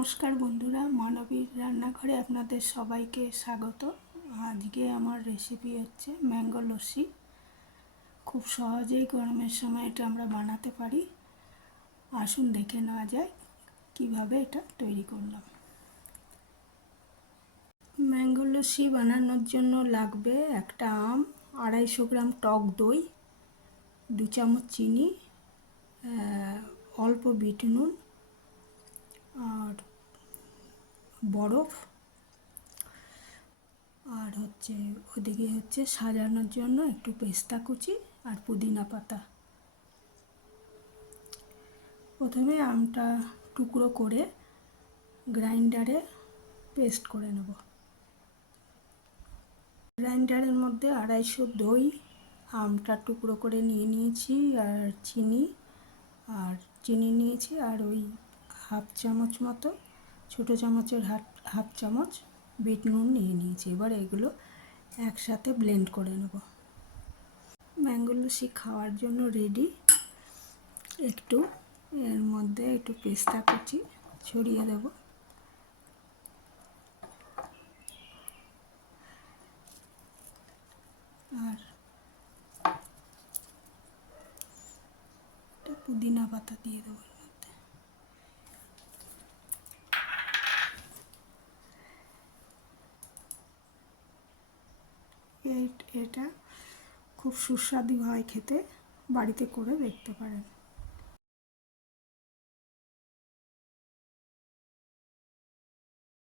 নমস্কার বন্ধুরা, মানবীর রান্নাঘরে আপনাদের সবাইকে স্বাগত। আজকে আমার রেসিপি হচ্ছে ম্যাঙ্গো লস্যি। খুব সহজেই গরমের সময় এটা আমরা বানাতে পারি। আসুন দেখে নেওয়া যায় কিভাবে এটা তৈরি করলাম। ম্যাঙ্গো লস্যি বানানোর জন্য লাগবে একটা আম, 250 গ্রাম টক দই, 2 চামচ চিনি, অল্প বিট নুন আর বরফ, আর ওদিকে সাজানোর জন্য একটু পেস্তা কুচি আর পুদিনা পাতা। প্রথমে আমটা টুকরো করে গ্রাইন্ডারে পেস্ট করে নেব। গ্রাইন্ডারের মধ্যে 250 দই, আমটা টুকরো করে নিয়েছি, আর চিনি নিয়েছি, আর ওই হাফ চামচ মতো, ছোটো চামচের হাফ চামচ বিট নুন নিয়েছি। এবার এগুলো একসাথে ব্লেন্ড করে নেব। ম্যাঙ্গো লস্যি খাওয়ার জন্য রেডি। এর মধ্যে একটু পেস্তা কুচি ছড়িয়ে দেব, আর পুদিনা পাতা দিয়ে দেবো এর মধ্যে। এটা খুব সুস্বাদু হয় খেতে, বাড়িতে করে দেখতে পারেন।